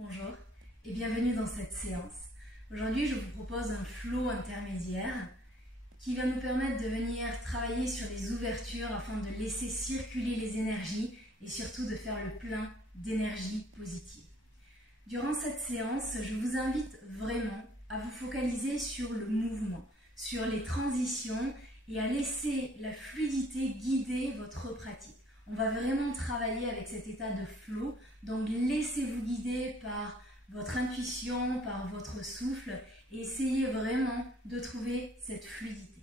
Bonjour et bienvenue dans cette séance. Aujourd'hui, je vous propose un flow intermédiaire qui va nous permettre de venir travailler sur les ouvertures afin de laisser circuler les énergies et surtout de faire le plein d'énergie positive. Durant cette séance, je vous invite vraiment à vous focaliser sur le mouvement, sur les transitions et à laisser la fluidité guider votre pratique. On va vraiment travailler avec cet état de flow, donc laissez-vous guider par votre intuition, par votre souffle et essayez vraiment de trouver cette fluidité.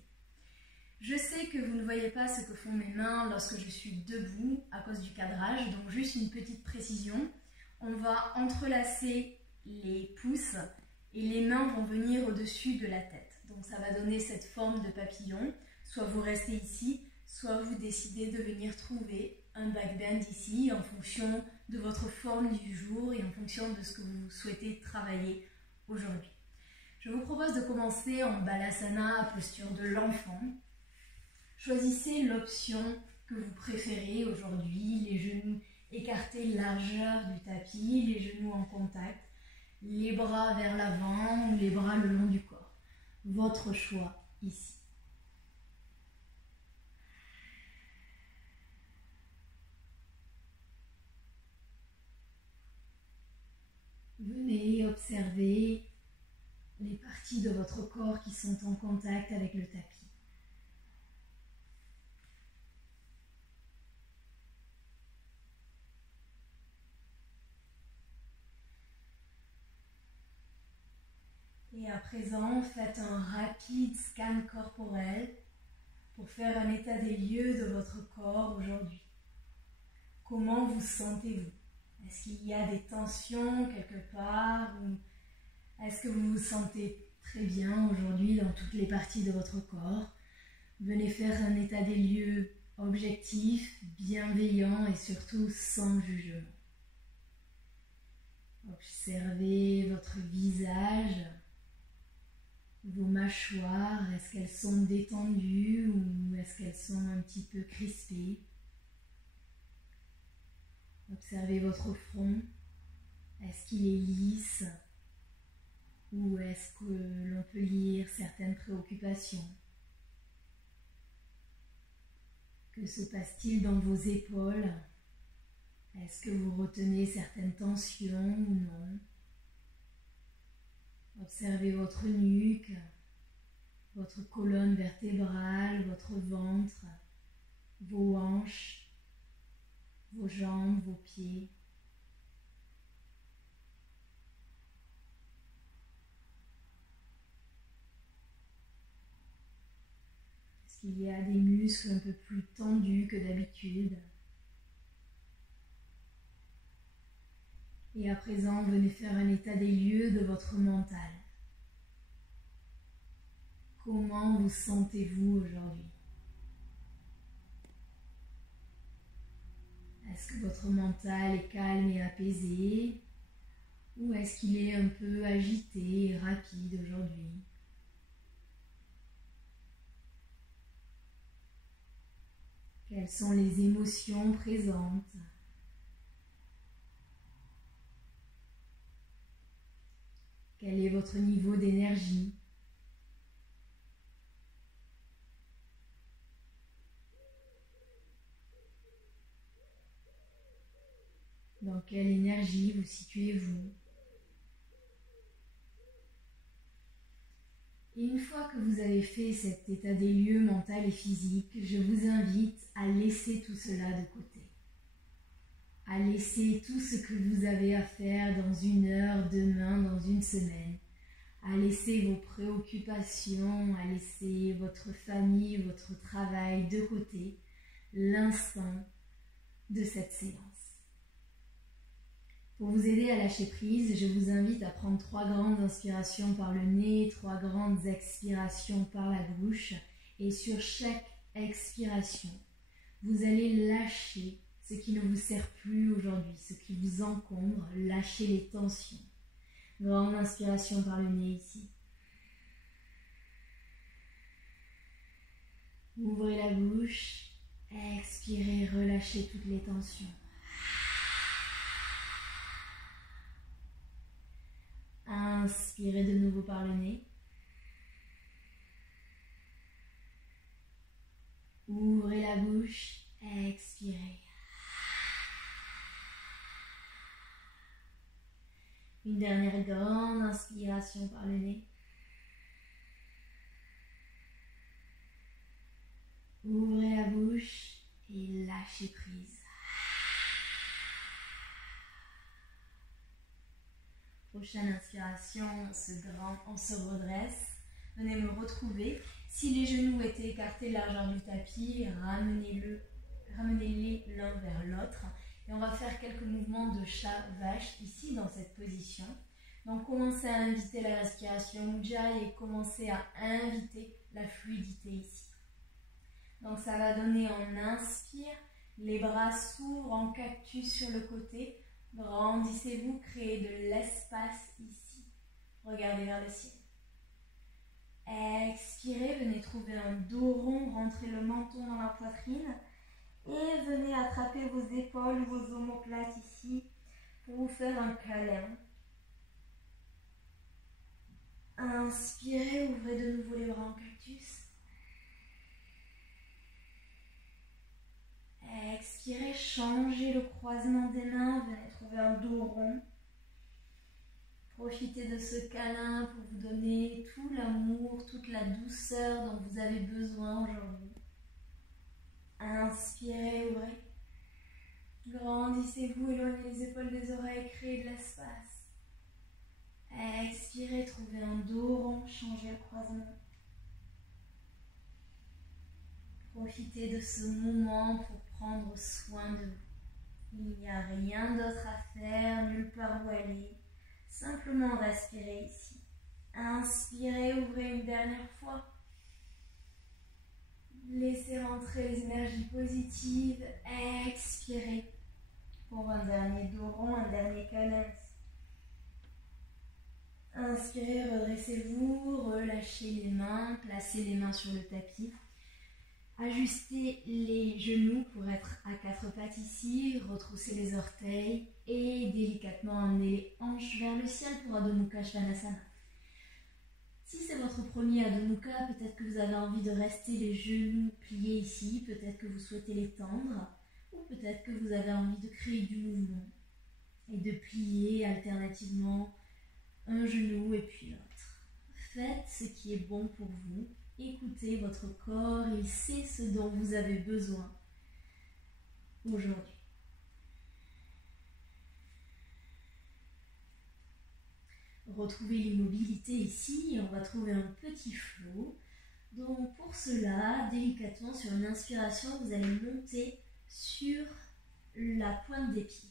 Je sais que vous ne voyez pas ce que font mes mains lorsque je suis debout à cause du cadrage, donc juste une petite précision. On va entrelacer les pouces et les mains vont venir au-dessus de la tête. Donc ça va donner cette forme de papillon. Soit vous restez ici, soit vous décidez de venir trouver un backbend ici en fonction de votre forme du jour et en fonction de ce que vous souhaitez travailler aujourd'hui. Je vous propose de commencer en Balasana, posture de l'enfant. Choisissez l'option que vous préférez aujourd'hui, les genoux écartés, largeur du tapis, les genoux en contact, les bras vers l'avant ou les bras le long du corps. Votre choix ici. Venez observer les parties de votre corps qui sont en contact avec le tapis. Et à présent, faites un rapide scan corporel pour faire un état des lieux de votre corps aujourd'hui. Comment vous sentez-vous? Est-ce qu'il y a des tensions quelque part ou est-ce que vous vous sentez très bien aujourd'hui dans toutes les parties de votre corps? Venez faire un état des lieux objectif, bienveillant et surtout sans jugement. Observez votre visage, vos mâchoires, est-ce qu'elles sont détendues ou est-ce qu'elles sont un petit peu crispées? Observez votre front, est-ce qu'il est lisse ou est-ce que l'on peut lire certaines préoccupations? Que se passe-t-il dans vos épaules? Est-ce que vous retenez certaines tensions ou non? Observez votre nuque, votre colonne vertébrale, votre ventre, vos hanches, vos jambes, vos pieds. Est-ce qu'il y a des muscles un peu plus tendus que d'habitude? Et à présent, venez faire un état des lieux de votre mental. Comment vous sentez-vous aujourd'hui? Est-ce que votre mental est calme et apaisé? Ou est-ce qu'il est un peu agité et rapide aujourd'hui? Quelles sont les émotions présentes? Quel est votre niveau d'énergie? Dans quelle énergie vous situez-vous? Et une fois que vous avez fait cet état des lieux mental et physique, je vous invite à laisser tout cela de côté. À laisser tout ce que vous avez à faire dans une heure, demain, dans une semaine. À laisser vos préoccupations, à laisser votre famille, votre travail de côté, l'instant de cette séance. Pour vous aider à lâcher prise, je vous invite à prendre 3 grandes inspirations par le nez, 3 grandes expirations par la bouche. Et sur chaque expiration, vous allez lâcher ce qui ne vous sert plus aujourd'hui, ce qui vous encombre, lâchez les tensions. Grande inspiration par le nez ici. Ouvrez la bouche, expirez, relâchez toutes les tensions. Inspirez de nouveau par le nez. Ouvrez la bouche, expirez. Une dernière grande inspiration par le nez. Ouvrez la bouche et lâchez prise. Prochaine inspiration, on se redresse. Venez me retrouver. Si les genoux étaient écartés largeur du tapis, ramenez-les l'un vers l'autre. Et on va faire quelques mouvements de chat-vache ici dans cette position. Donc commencez à inviter la respiration Ujjayi et commencez à inviter la fluidité ici. Donc ça va donner, on inspire, les bras s'ouvrent en cactus sur le côté. Grandissez-vous, créez de l'espace ici. Regardez vers le ciel. Expirez, venez trouver un dos rond, rentrez le menton dans la poitrine. Et venez attraper vos épaules, vos omoplates ici pour vous faire un câlin. Inspirez, ouvrez de nouveau les bras en cactus. Expirez, changez le croisement des mains, venez trouver un dos rond. Profitez de ce câlin pour vous donner tout l'amour, toute la douceur dont vous avez besoin aujourd'hui. Inspirez, ouvrez. Grandissez-vous, éloignez les épaules des oreilles, créez de l'espace. Expirez, trouvez un dos rond, changez le croisement. Profitez de ce moment pour prendre soin de vous. Il n'y a rien d'autre à faire, nulle part où aller. Simplement respirez ici. Inspirez, ouvrez une dernière fois. Laissez rentrer les énergies positives. Expirez pour un dernier dos rond, un dernier câlin. Inspirez, redressez-vous, relâchez les mains, placez les mains sur le tapis. Ajustez les genoux pour être à quatre pattes ici, retroussez les orteils et délicatement amenez les hanches vers le ciel pour Adho Mukha Svanasana. Si c'est votre premier Adho Mukha, peut-être que vous avez envie de rester les genoux pliés ici, peut-être que vous souhaitez les tendre, ou peut-être que vous avez envie de créer du mouvement et de plier alternativement un genou et puis l'autre. Faites ce qui est bon pour vous. Écoutez votre corps, il sait ce dont vous avez besoin aujourd'hui. Retrouvez l'immobilité ici et on va trouver un petit flow. Donc pour cela, délicatement sur une inspiration, vous allez monter sur la pointe des pieds.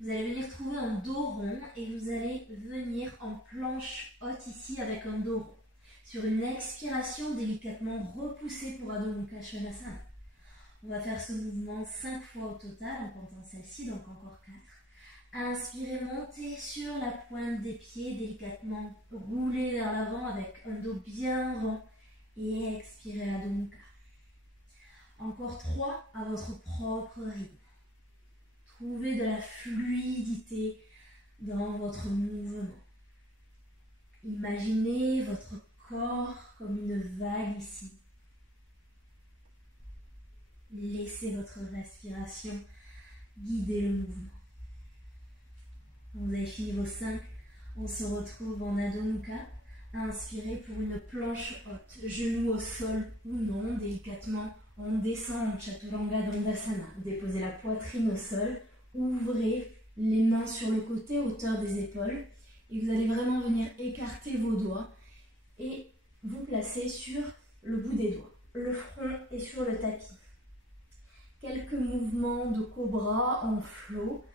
Vous allez venir trouver un dos rond et vous allez venir en planche haute ici avec un dos rond. Sur une expiration, délicatement repoussée pour Adho Mukha Svanasana. On va faire ce mouvement 5 fois au total en comptant celle-ci, donc encore 4. Inspirez, montez sur la pointe des pieds, délicatement roulez vers l'avant avec un dos bien rond et expirez Adho Mukha. Encore 3 à votre propre rythme. Trouvez de la fluidité dans votre mouvement. Imaginez votre corps comme une vague ici. Laissez votre respiration guider le mouvement. Vous avez fini vos 5. On se retrouve en Adho Mukha. Inspirez pour une planche haute, genoux au sol ou non, délicatement. On descend en Chaturanga Dandasana. Déposez la poitrine au sol. Ouvrez les mains sur le côté, hauteur des épaules. Et vous allez vraiment venir écarter vos doigts et vous placer sur le bout des doigts. Le front est sur le tapis. Quelques mouvements de cobra en flow.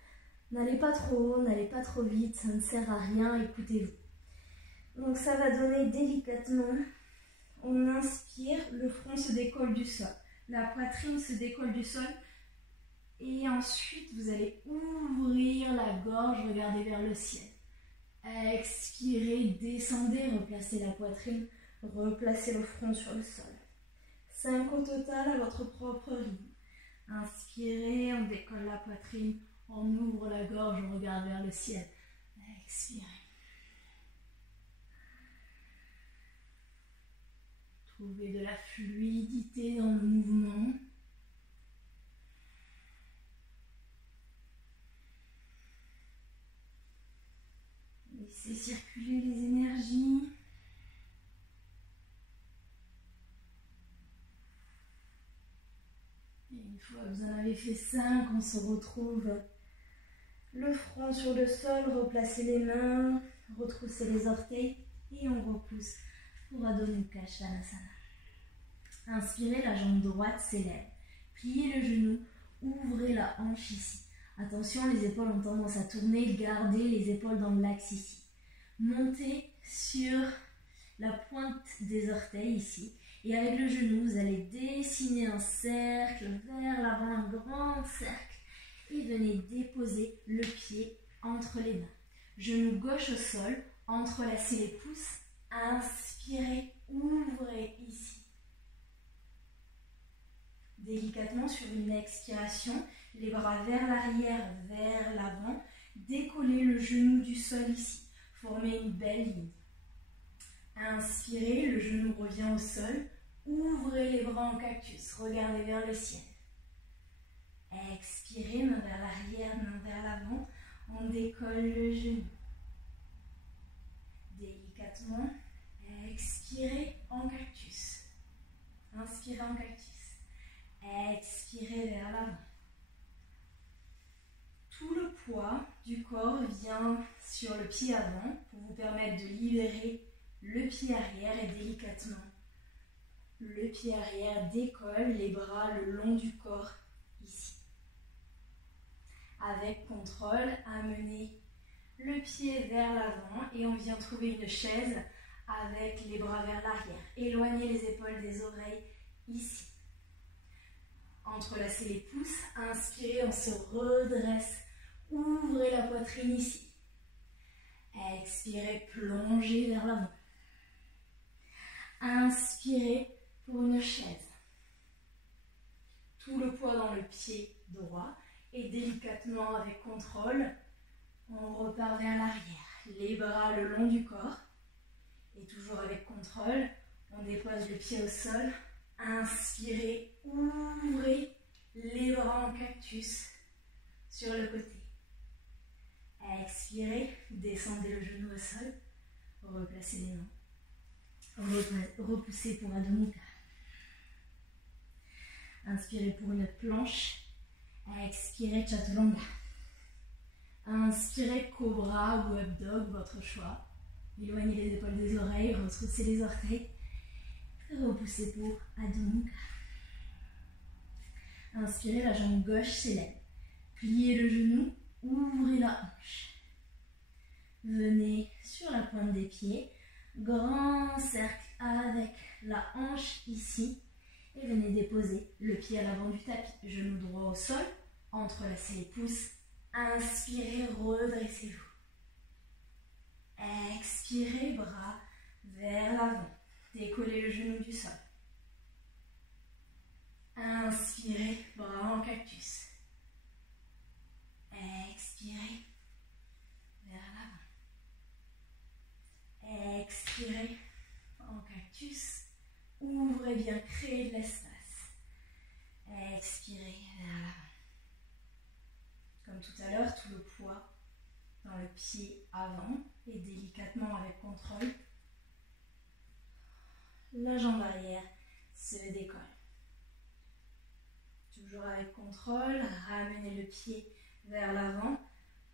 N'allez pas trop haut, n'allez pas trop vite, ça ne sert à rien, écoutez-vous. Donc ça va donner délicatement. On inspire, le front se décolle du sol. La poitrine se décolle du sol. Et ensuite, vous allez ouvrir la gorge, regardez vers le ciel. Expirez, descendez, replacez la poitrine, replacez le front sur le sol. 5 au total à votre propre rythme. Inspirez, on décolle la poitrine, on ouvre la gorge, on regarde vers le ciel. Expirez. Trouvez de la fluidité dans le mouvement. Laissez circuler les énergies. Et une fois que vous en avez fait 5, on se retrouve le front sur le sol, replacez les mains, retroussez les orteils et on repousse pour Adho Mukha Svanasana. Inspirez, la jambe droite s'élève. Pliez le genou, ouvrez la hanche ici. Attention, les épaules ont tendance à tourner, gardez les épaules dans l'axe ici. Montez sur la pointe des orteils ici. Et avec le genou, vous allez dessiner un cercle vers l'avant, un grand cercle. Et venez déposer le pied entre les mains. Genou gauche au sol, entrelacez les pouces. Inspirez, ouvrez ici. Délicatement sur une expiration, les bras vers l'arrière, vers l'avant. Décollez le genou du sol ici. Formez une belle ligne. Inspirez, le genou revient au sol. Ouvrez les bras en cactus, regardez vers le ciel. Expirez, main vers l'arrière, main vers l'avant. On décolle le genou. Délicatement, expirez en cactus. Inspirez en cactus. Expirez vers l'avant. Tout le poids du corps vient sur le pied avant pour vous permettre de libérer le pied arrière et délicatement. Le pied arrière décolle, les bras le long du corps ici. Avec contrôle, amenez le pied vers l'avant et on vient trouver une chaise avec les bras vers l'arrière. Éloignez les épaules des oreilles ici. Entrelacez les pouces, inspirez, on se redresse. Ouvrez la poitrine ici. Expirez, plongez vers l'avant. Inspirez pour une chaise. Tout le poids dans le pied droit et délicatement avec contrôle, on repart vers l'arrière. Les bras le long du corps et toujours avec contrôle, on dépose le pied au sol. Inspirez, ouvrez les bras en cactus sur le côté. Expirez, descendez le genou au sol, replacez les mains, repoussez pour Adho Mukha. Inspirez pour une planche, expirez Chaturanga. Inspirez Cobra ou Up Dog, votre choix. Éloignez les épaules des oreilles, retroussez les orteils, repoussez pour Adho Mukha. Inspirez, la jambe gauche s'élève. Pliez le genou, ouvrez la hanche. Venez sur la pointe des pieds. Grand cercle avec la hanche ici. Et venez déposer le pied à l'avant du tapis. Genou droit au sol. Entrelacez les pouces. Inspirez, redressez-vous. Expirez, bras vers l'avant. Décollez le genou du sol. Inspirez, bras en cactus. Expirez vers l'avant. Expirez en cactus. Ouvrez bien, créez de l'espace. Expirez vers l'avant. Comme tout à l'heure, tout le poids dans le pied avant et délicatement avec contrôle. La jambe arrière se décolle. Toujours avec contrôle, ramenez le pied vers l'avant,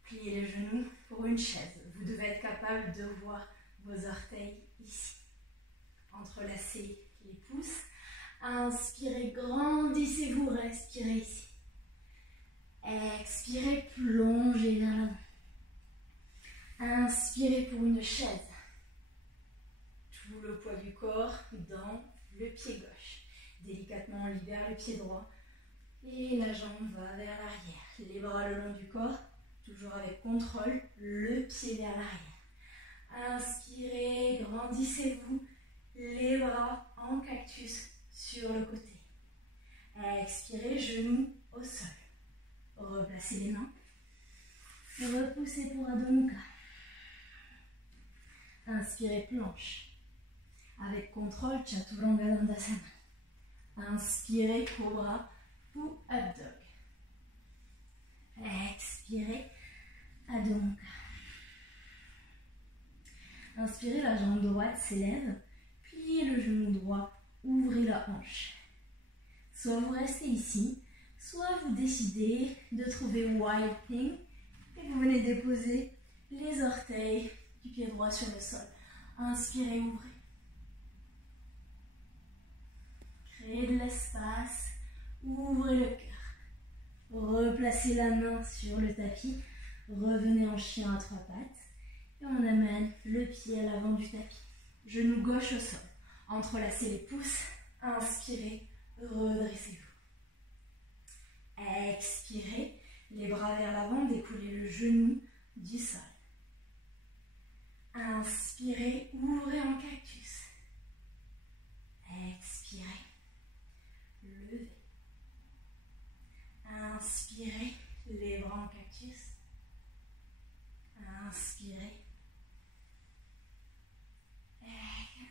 pliez les genoux pour une chaise. Vous devez être capable de voir vos orteils ici. Entrelacez les pouces. Inspirez, grandissez-vous, respirez ici. Expirez, plongez vers l'avant. Inspirez pour une chaise. Tout le poids du corps dans le pied gauche. Délicatement, on libère le pied droit. Et la jambe va vers l'arrière. Les bras le long du corps, toujours avec contrôle, le pied vers l'arrière. Inspirez, grandissez-vous, les bras en cactus sur le côté. Expirez, genoux au sol. Replacez les mains. Repoussez pour Adho Mukha. Inspirez, planche. Avec contrôle, Chaturanga Dandasana. Inspirez, Cobra ou Up Dog. Expirez, Adho Mukha. Inspirez, la jambe droite s'élève. Pliez le genou droit, ouvrez la hanche. Soit vous restez ici, soit vous décidez de trouver Wild Thing et vous venez déposer les orteils du pied droit sur le sol. Inspirez, ouvrez. Créez de l'espace, ouvrez le cœur. Replacez la main sur le tapis, revenez en chien à trois pattes et on amène le pied à l'avant du tapis. Genou gauche au sol, entrelacez les pouces, inspirez, redressez-vous. Expirez, les bras vers l'avant, découlez le genou du sol. Inspirez, ouvrez en cactus. Expirez, levez. Inspirez, les bras en cactus. Inspirez.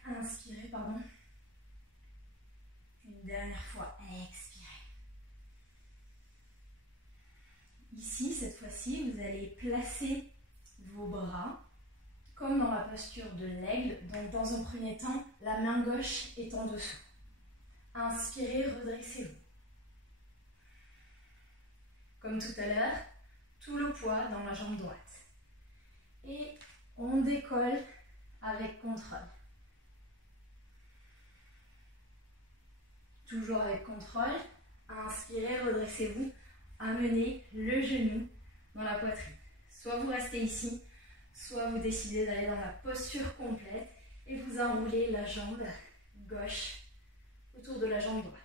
Inspirez, pardon. Une dernière fois, expirez. Ici, cette fois-ci, vous allez placer vos bras comme dans la posture de l'aigle. Donc, dans un premier temps, la main gauche est en dessous. Inspirez, redressez-vous. Comme tout à l'heure, tout le poids dans la jambe droite. Et on décolle avec contrôle. Toujours avec contrôle. Inspirez, redressez-vous. Amenez le genou dans la poitrine. Soit vous restez ici, soit vous décidez d'aller dans la posture complète et vous enroulez la jambe gauche autour de la jambe droite.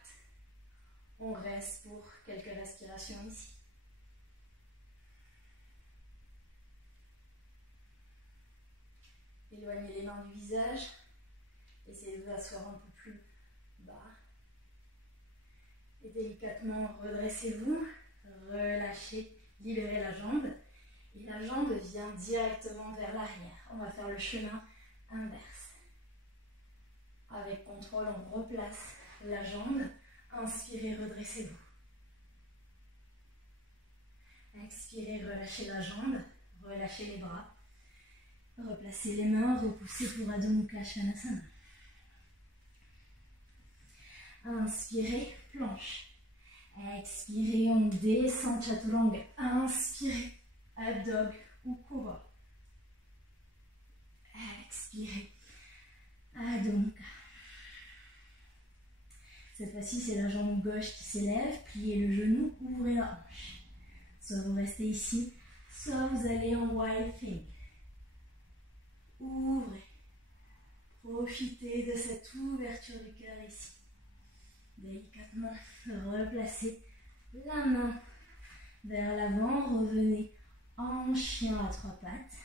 On reste pour quelques respirations ici. Éloignez les mains du visage. Essayez de vous asseoir un peu plus bas. Et délicatement, redressez-vous. Relâchez, libérez la jambe. Et la jambe vient directement vers l'arrière. On va faire le chemin inverse. Avec contrôle, on replace la jambe. Inspirez, redressez-vous. Expirez, relâchez la jambe. Relâchez les bras. Replacez les mains, repoussez pour Adho Mukha Svanasana. Inspirez, planche. Expirez, on descend Chaturanga. Inspirez, Up Dog ou Cobra. Expirez, Adho Mukha. Cette fois-ci, c'est la jambe gauche qui s'élève. Pliez le genou, ouvrez la hanche. Soit vous restez ici, soit vous allez en Wild Thing. Ouvrez. Profitez de cette ouverture du cœur ici. Délicatement, replacez la main vers l'avant. Revenez en chien à trois pattes.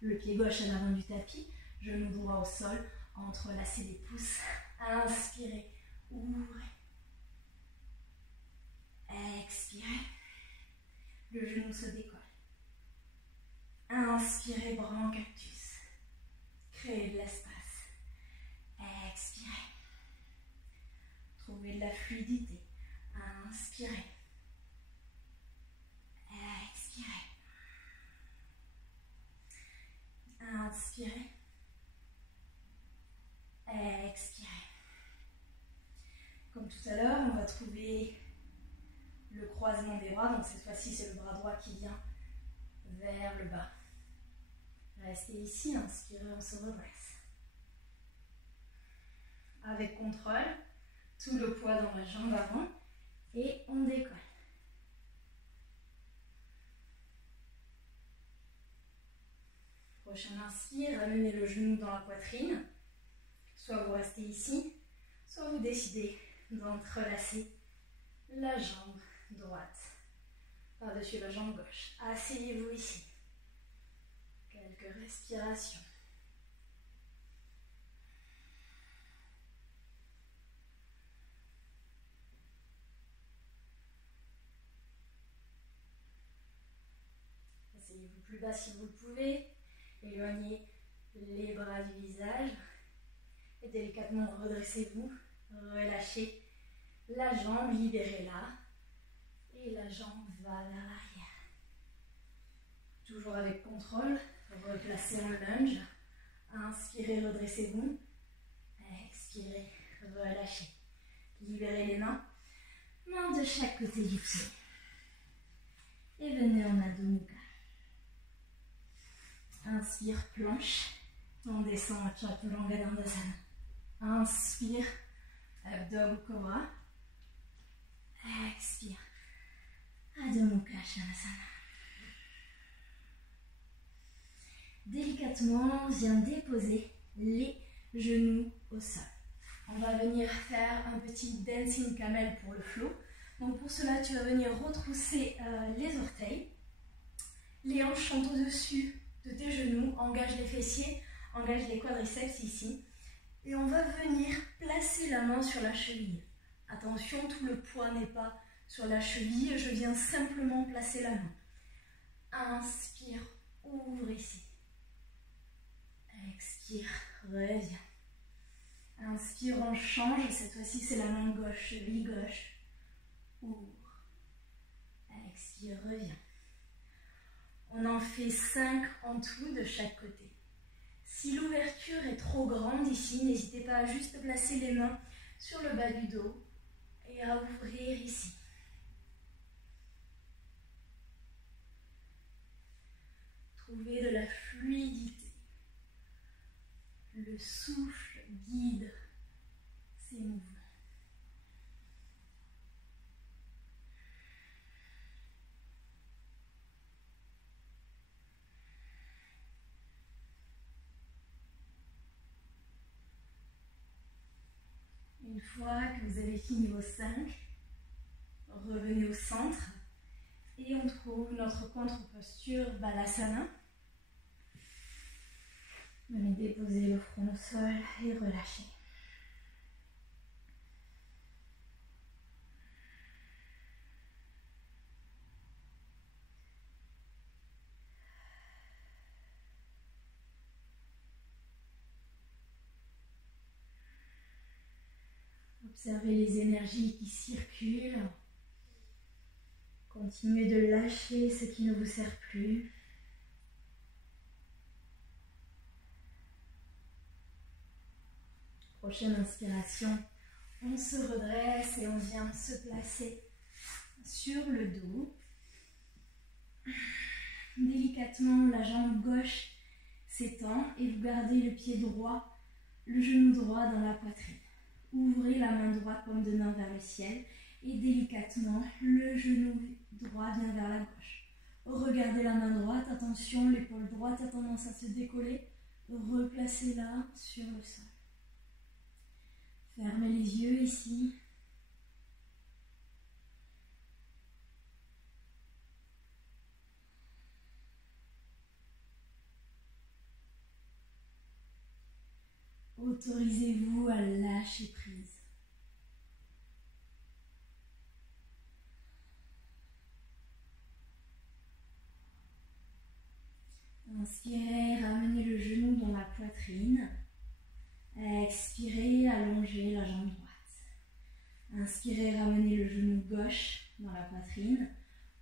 Le pied gauche à l'avant du tapis. Genou droit au sol. Entrelacez les pouces. Inspirez. Ouvrez. Expirez. Le genou se décolle. Inspirez, bras en cactus. Créez de l'espace. Expirez. Trouvez de la fluidité. Inspirez. Expirez. Inspirez. Expirez. Comme tout à l'heure, on va trouver le croisement des bras. Donc cette fois-ci, c'est le bras droit qui vient vers le bas. Restez ici, inspirez, on se redresse. Avec contrôle, tout le poids dans la jambe avant et on décolle. Prochain inspire, ramenez le genou dans la poitrine. Soit vous restez ici, soit vous décidez d'entrelacer la jambe droite par-dessus la jambe gauche. Asseyez-vous ici. Quelques respirations. Asseyez-vous plus bas si vous le pouvez. Éloignez les bras du visage. Et délicatement, redressez-vous. Relâchez la jambe, libérez-la. Et la jambe va vers l'arrière. Toujours avec contrôle, replacez en lunge. Inspirez, redressez-vous. Expirez, relâchez. Libérez les mains. Mains de chaque côté du pied. Et venez en Adho Mukha. Inspire, planche. On descend à Chaturanga Dandasana. Inspire, Abdo Cobra. Expire, Adho Mukha Svanasana. Délicatement, viens déposer les genoux au sol. On va venir faire un petit dancing camel pour le flow. Donc pour cela, tu vas venir retrousser les orteils. Les hanches sont au-dessus de tes genoux. Engage les fessiers, engage les quadriceps ici. Et on va venir placer la main sur la cheville. Attention, tout le poids n'est pas sur la cheville. Je viens simplement placer la main. Inspire, ouvre ici. Expire, reviens. Inspire, on change. Cette fois-ci, c'est la main gauche, cheville gauche. Ouvre. Expire, reviens. On en fait 5 en tout de chaque côté. Si l'ouverture est trop grande ici, n'hésitez pas à juste placer les mains sur le bas du dos et à ouvrir ici. Trouvez de la fluidité. Le souffle guide ces mouvements. Une fois que vous avez fini vos 5, revenez au centre et on trouve notre contre-posture Balasana. Venez déposer le front au sol et relâchez. Observez les énergies qui circulent. Continuez de lâcher ce qui ne vous sert plus. Prochaine inspiration, on se redresse et on vient se placer sur le dos. Délicatement, la jambe gauche s'étend et vous gardez le pied droit, le genou droit dans la poitrine. Ouvrez la main droite, paume de main vers le ciel et délicatement, le genou droit vient vers la gauche. Regardez la main droite, attention, l'épaule droite a tendance à se décoller. Replacez-la sur le sol. Fermez les yeux ici. Autorisez-vous à lâcher prise. Inspirez, ramenez le genou dans la poitrine. Expirez, allongez la jambe droite. Inspirez, ramenez le genou gauche dans la poitrine.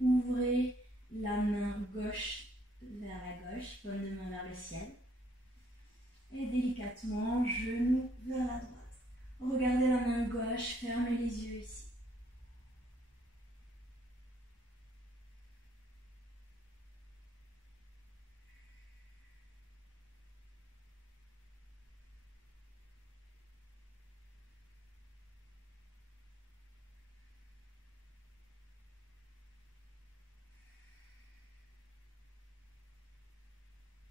Ouvrez la main gauche vers la gauche, paume de main vers le ciel. Et délicatement, genou vers la droite. Regardez la main gauche, fermez les yeux ici.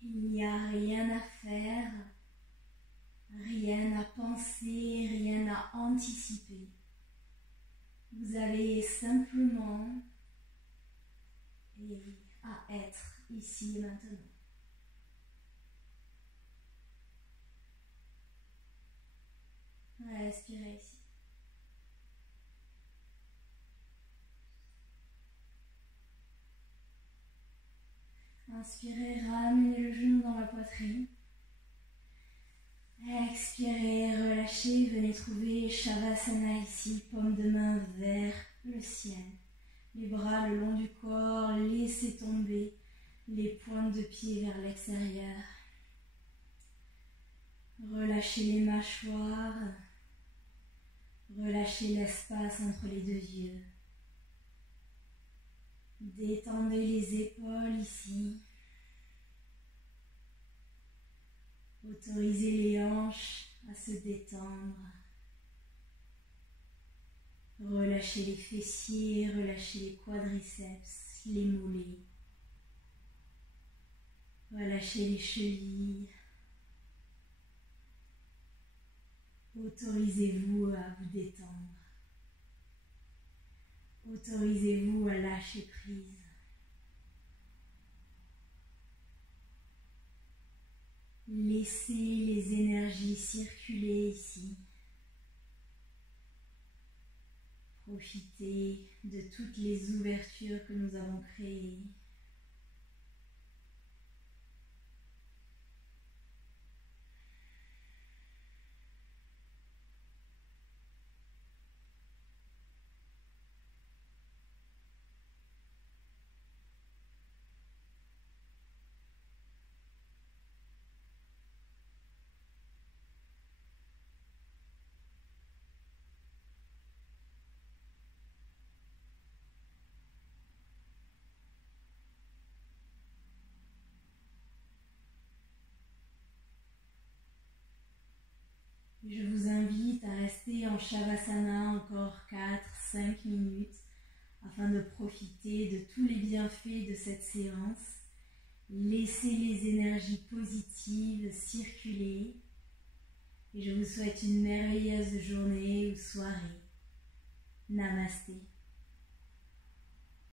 Il n'y a rien à faire, rien à penser, rien à anticiper. Vous avez simplement à être ici et maintenant. Respirez ici. Inspirez, ramenez le genou dans la poitrine. Expirez, Venez trouver Shavasana ici, paume de main vers le ciel. Les bras le long du corps, laissez tomber les pointes de pied vers l'extérieur. Relâchez les mâchoires, relâchez l'espace entre les deux yeux. Détendez les épaules ici. Autorisez les hanches à se détendre. Relâchez les fessiers, relâchez les quadriceps, les mollets. Relâchez les chevilles. Autorisez-vous à vous détendre. Autorisez-vous à lâcher prise. Laissez les énergies circuler ici. Profitez de toutes les ouvertures que nous avons créées. Je vous invite à rester en Shavasana encore 4-5 minutes afin de profiter de tous les bienfaits de cette séance. Laissez les énergies positives circuler et je vous souhaite une merveilleuse journée ou soirée. Namasté.